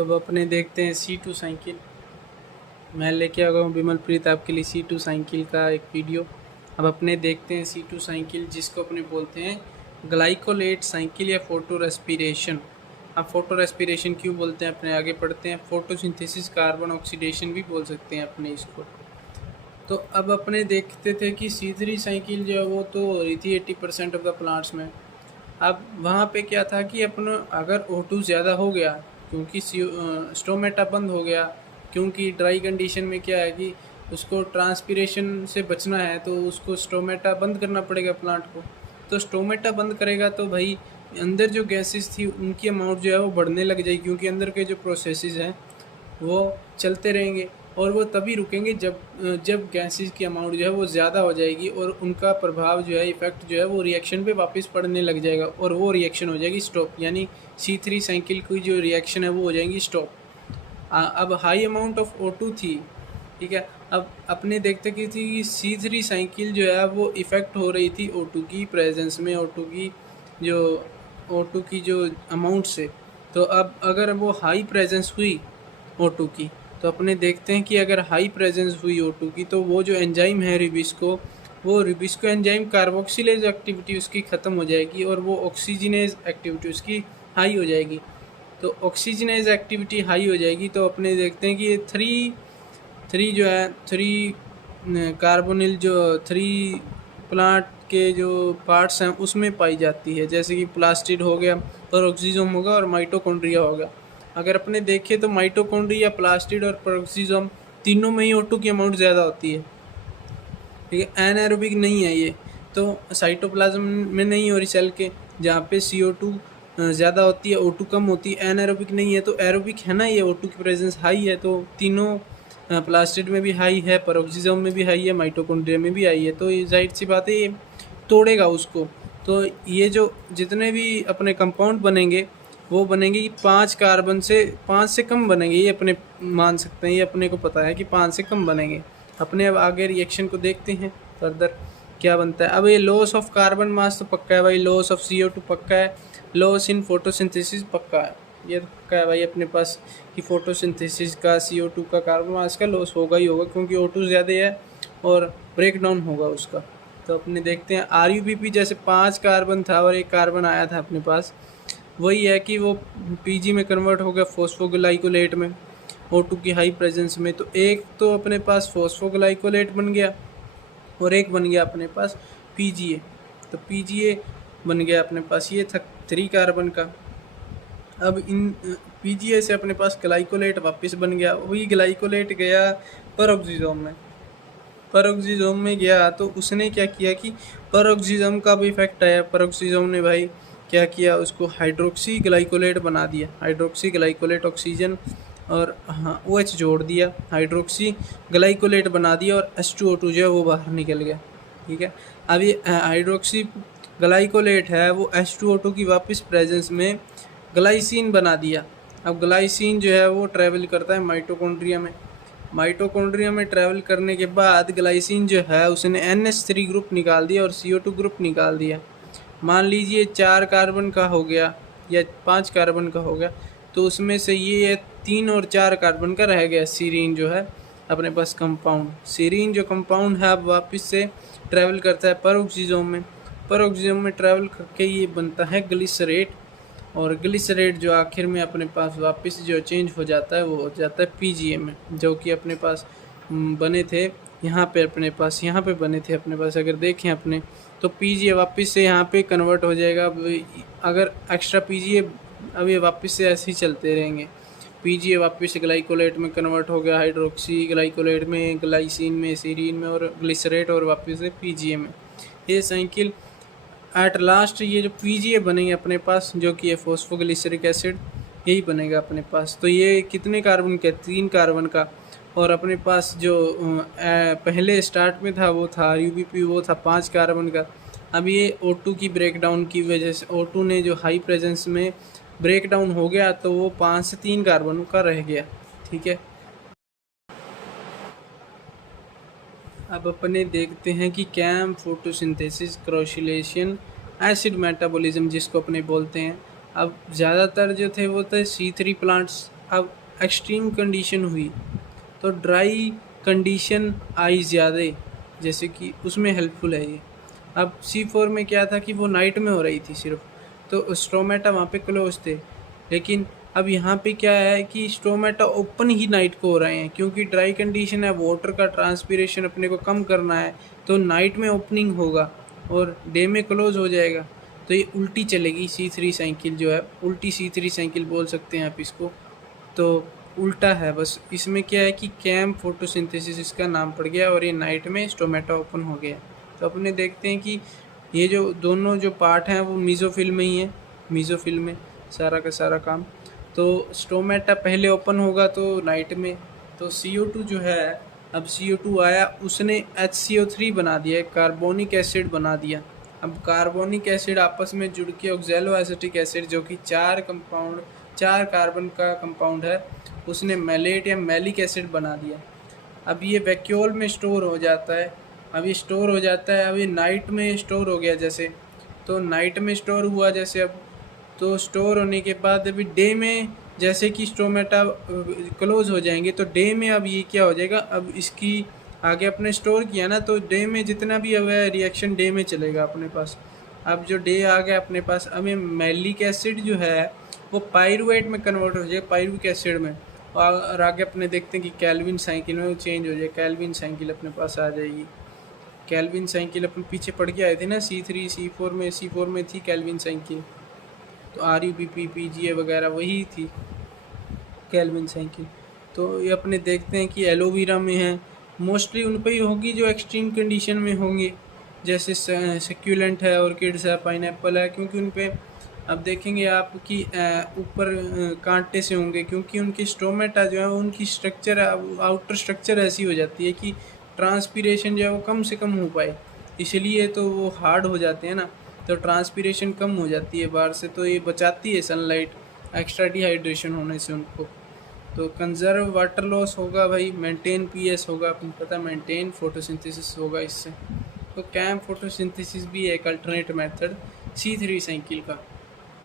तो अब अपने देखते हैं C2 साइकिल। मैं लेके आ गया हूँ विमलप्रीत आपके लिए C2 साइकिल का एक वीडियो। अब अपने देखते हैं C2 साइकिल, जिसको अपने बोलते हैं ग्लाइकोलेट साइकिल या फोटो रेस्पिरेशन। अब फोटो रेस्पिरेशन क्यों बोलते हैं अपने आगे पढ़ते हैं। फोटोसिंथेसिस कार्बन ऑक्सीडेशन भी बोल सकते हैं अपने इसको। तो अब अपने देखते थे कि C3 साइकिल जो है वो तो हो रही थी 80% ऑफ द प्लांट्स में। अब वहाँ पे क्या था कि अपना अगर O2 ज़्यादा हो गया, क्योंकि स्टोमेटा बंद हो गया, क्योंकि ड्राई कंडीशन में क्या है कि उसको ट्रांसपीरेशन से बचना है तो उसको स्टोमेटा बंद करना पड़ेगा प्लांट को। तो स्टोमेटा बंद करेगा तो भाई अंदर जो गैसेस थी उनकी अमाउंट जो है वो बढ़ने लग जाएगी, क्योंकि अंदर के जो प्रोसेसेस हैं वो चलते रहेंगे और वो तभी रुकेंगे जब गैसेस की अमाउंट जो है वो ज़्यादा हो जाएगी और उनका प्रभाव जो है, इफ़ेक्ट जो है वो रिएक्शन पे वापस पड़ने लग जाएगा और वो रिएक्शन हो जाएगी स्टॉप। यानी C3 साइकिल की जो रिएक्शन है वो हो जाएगी स्टॉप। अब हाई अमाउंट ऑफ O2 थी, ठीक है। अब अपने देखते कि थी C3 साइकिल जो है वो इफ़ेक्ट हो रही थी O2 की प्रेजेंस में, O2 की जो अमाउंट से। तो अब अगर वो हाई प्रेजेंस हुई O2 की, तो अपने देखते हैं कि अगर हाई प्रेजेंस हुई O2 की तो वो जो एंजाइम है रिबिस्को एंजाइम कार्बोक्सिलेज एक्टिविटी उसकी ख़त्म हो जाएगी और वो ऑक्सीजनेज एक्टिविटी उसकी हाई हो जाएगी। तो ऑक्सीजनेज एक्टिविटी हाई हो जाएगी तो अपने देखते हैं कि ये थ्री कार्बोनिल जो 3 प्लांट के जो पार्ट्स हैं उसमें पाई जाती है, जैसे कि प्लास्टिड हो गया, पेरोक्सिसोम होगा और माइटोकॉन्ड्रिया होगा। अगर अपने देखें तो माइटोकॉन्ड्रिया, प्लास्टिड और पेरोक्सिसोम तीनों में ही O2 की अमाउंट ज़्यादा होती है, ठीक है। एनारोबिक नहीं है ये, तो साइटोप्लाज्म में नहीं हो रही सेल के, जहाँ पे CO2 ज़्यादा होती है O2 कम होती है। एनारोबिक नहीं है तो एरोबिक है ना, ये O2 की प्रेजेंस हाई है तो तीनों प्लास्टिड में भी हाई है, पेरोक्सिसोम में भी हाई है, माइटोकॉन्ड्रिया में भी हाई है। तो ये जाहिर सी बात है ये तोड़ेगा उसको। तो ये जो जितने भी अपने कंपाउंड बनेंगे वो बनेंगे 5 से कम बनेंगे, ये अपने मान सकते हैं, ये अपने को पता है कि 5 से कम बनेंगे। अपने अब आगे रिएक्शन को देखते हैं फर्दर क्या बनता है। अब ये लॉस ऑफ कार्बन मास तो पक्का है भाई, लॉस ऑफ CO2 पक्का है, लॉस इन फोटोसिंथेसिस पक्का है, ये पक्का है भाई अपने पास कि फोटोसिंथेसिस का CO2 का कार्बन मास का लॉस होगा ही होगा, क्योंकि O2 ज़्यादा है और ब्रेक डाउन होगा उसका। तो अपने देखते हैं RUBP, जैसे 5 कार्बन था और 1 कार्बन आया था अपने पास, वही है कि वो PG में कन्वर्ट हो गया फॉस्फोग्लाइकोलेट में O2 की हाई प्रेजेंस में। तो एक तो अपने पास फॉस्फोग्लाइकोलेट बन गया और एक बन गया अपने पास PGA। तो PGA बन गया अपने पास, ये था 3 कार्बन का। अब इन PGA से अपने पास ग्लाइकोलेट वापस बन गया, वही ग्लाइकोलेट गया पेरोक्सिसोम में गया तो उसने क्या किया कि पेरोक्सिसोम का भी इफेक्ट आया। पेरोक्सिसोम ने भाई क्या किया, उसको हाइड्रोक्सी ग्लाइकोलेट बना दिया। हाइड्रोक्सी ग्लाइकोलेट ऑक्सीजन और OH जोड़ दिया, हाइड्रोक्सी ग्लाइकोलेट बना दिया और H2O2 जो है वो बाहर निकल गया, ठीक है। अब ये हाइड्रोक्सी ग्लाइकोलेट है वो H2O2 की वापस प्रेजेंस में ग्लाइसिन बना दिया। अब ग्लाइसिन जो है वो ट्रैवल करता है माइटोकॉन्ड्रिया में ट्रैवल करने के बाद ग्लाइसिन जो है उसने NH3 ग्रुप निकाल दिया और CO2 ग्रुप निकाल दिया। मान लीजिए 4 कार्बन का हो गया या 5 कार्बन का हो गया, तो उसमें से ये 3 और 4 कार्बन का रह गया सीरीन जो है अपने पास कंपाउंड। सीरीन जो कंपाउंड है अब वापस से ट्रैवल करता है पेरोक्सिसोम में ट्रैवल करके ये बनता है ग्लिसरेट, और ग्लिसरेट जो आखिर में अपने पास वापस जो चेंज हो जाता है वो हो जाता है PGA में, जो कि अपने पास बने थे यहाँ पे बने थे अपने पास। अगर देखें अपने तो PGA वापस से यहाँ पे कन्वर्ट हो जाएगा। अगर एक्स्ट्रा PGA अब ये वापस से ऐसे ही चलते रहेंगे। PGA वापस से ग्लाइकोलेट में कन्वर्ट हो गया, हाइड्रोक्सी ग्लाइकोलेट में, ग्लाइसिन में, सीरीन में और ग्लिसरेट और वापस से PGA में। ये साइकिल एट लास्ट ये जो PGA बनेंगे अपने पास, जो कि ये फॉस्फोग्लिसरिक एसिड यही बनेगा अपने पास। तो ये कितने कार्बन का, 3 कार्बन का। और अपने पास जो पहले स्टार्ट में था वो था RUBP, वो था 5 कार्बन का। अब ये O2 की ब्रेकडाउन की वजह से O2 ने जो हाई प्रेजेंस में ब्रेकडाउन हो गया तो वो 5 से 3 कार्बन का रह गया, ठीक है। अब अपने देखते हैं कि कैम फोटोसिंथेसिस क्रोशिलेशन एसिड मेटाबॉलिज्म जिसको अपने बोलते हैं। अब ज़्यादातर जो थे वो थे C3 प्लांट्स, अब एक्सट्रीम कंडीशन हुई तो ड्राई कंडीशन आई ज़्यादा, जैसे कि उसमें हेल्पफुल है ये। अब C4 में क्या था कि वो नाइट में हो रही थी सिर्फ, तो स्टोमेटा वहाँ पे क्लोज थे। लेकिन अब यहाँ पे क्या है कि स्टोमेटा ओपन ही नाइट को हो रहे हैं, क्योंकि ड्राई कंडीशन है, वाटर का ट्रांसपीरेशन अपने को कम करना है, तो नाइट में ओपनिंग होगा और डे में क्लोज हो जाएगा। तो ये उल्टी चलेगी C3 साइकिल जो है, उल्टी C3 साइकिल बोल सकते हैं आप इसको। तो उल्टा है बस, इसमें क्या है कि कैम फोटोसिंथेसिस इसका नाम पड़ गया और ये नाइट में स्टोमेटा ओपन हो गया। तो अपने देखते हैं कि ये जो दोनों जो पार्ट हैं वो मीज़ोफिल में ही है, मीज़ोफिल में सारा का सारा काम। तो स्टोमेटा पहले ओपन होगा तो नाइट में, तो CO2 जो है, अब CO2 आया, उसने HCO3 बना दिया, कार्बोनिक एसिड बना दिया। अब कार्बोनिक एसिड आपस में जुड़ के ऑक्जेलो एसिटिक एसिड जो कि 4 कार्बन का कंपाउंड है, उसने मैलेट या मैलिक एसिड बना दिया। अब ये वैक्यूल में स्टोर हो जाता है, अब ये स्टोर हो जाता है, अब ये नाइट में स्टोर हो गया जैसे, तो नाइट में स्टोर हुआ जैसे, अब तो स्टोर होने के बाद अभी डे में जैसे कि स्टोमेटा क्लोज हो जाएंगे, तो डे में अब ये क्या हो जाएगा, अब इसकी आगे अपने स्टोर किया ना, तो डे में जितना भी अब रिएक्शन डे में चलेगा अपने पास। अब जो डे आ गया अपने पास, अब ये मैलिक एसिड जो है वो पायरुवेट में कन्वर्ट हो जाएगा, पायरुविक एसिड में, और आगे अपने देखते हैं कि कैल्विन साइकिल में वो चेंज हो जाए, कैल्विन साइकिल अपने पास आ जाएगी। कैल्विन साइकिल अपन पीछे पढ़ के आए थे ना, C4 में थी कैल्विन साइकिल, तो RUPPPGA वगैरह वही थी कैल्विन साइकिल। तो ये अपने देखते हैं कि एलोवेरा में है, मोस्टली उन पर ही होगी जो एक्सट्रीम कंडीशन में होंगे, जैसे सक्यूलेंट है, ऑर्किड्स है, पाइनएप्पल है, क्योंकि उन पे अब देखेंगे आप कि ऊपर कांटे से होंगे, क्योंकि उनकी स्टोमेटा जो है उनकी स्ट्रक्चर, आउटर स्ट्रक्चर ऐसी हो जाती है कि ट्रांसपीरेशन जो है वो कम से कम हो पाए, इसलिए तो वो हार्ड हो जाते हैं ना, तो ट्रांसपीरेशन कम हो जाती है बाहर से, तो ये बचाती है सनलाइट एक्स्ट्रा डिहाइड्रेशन होने से उनको। तो कंजर्व वाटर लॉस होगा भाई, मेंटेन PS होगा, आपको पता मेंटेन फोटोसिंथेसिस होगा इससे। तो कैम फोटोसिंथेसिस भी एक अल्टरनेट मेथड C3 साइकिल का।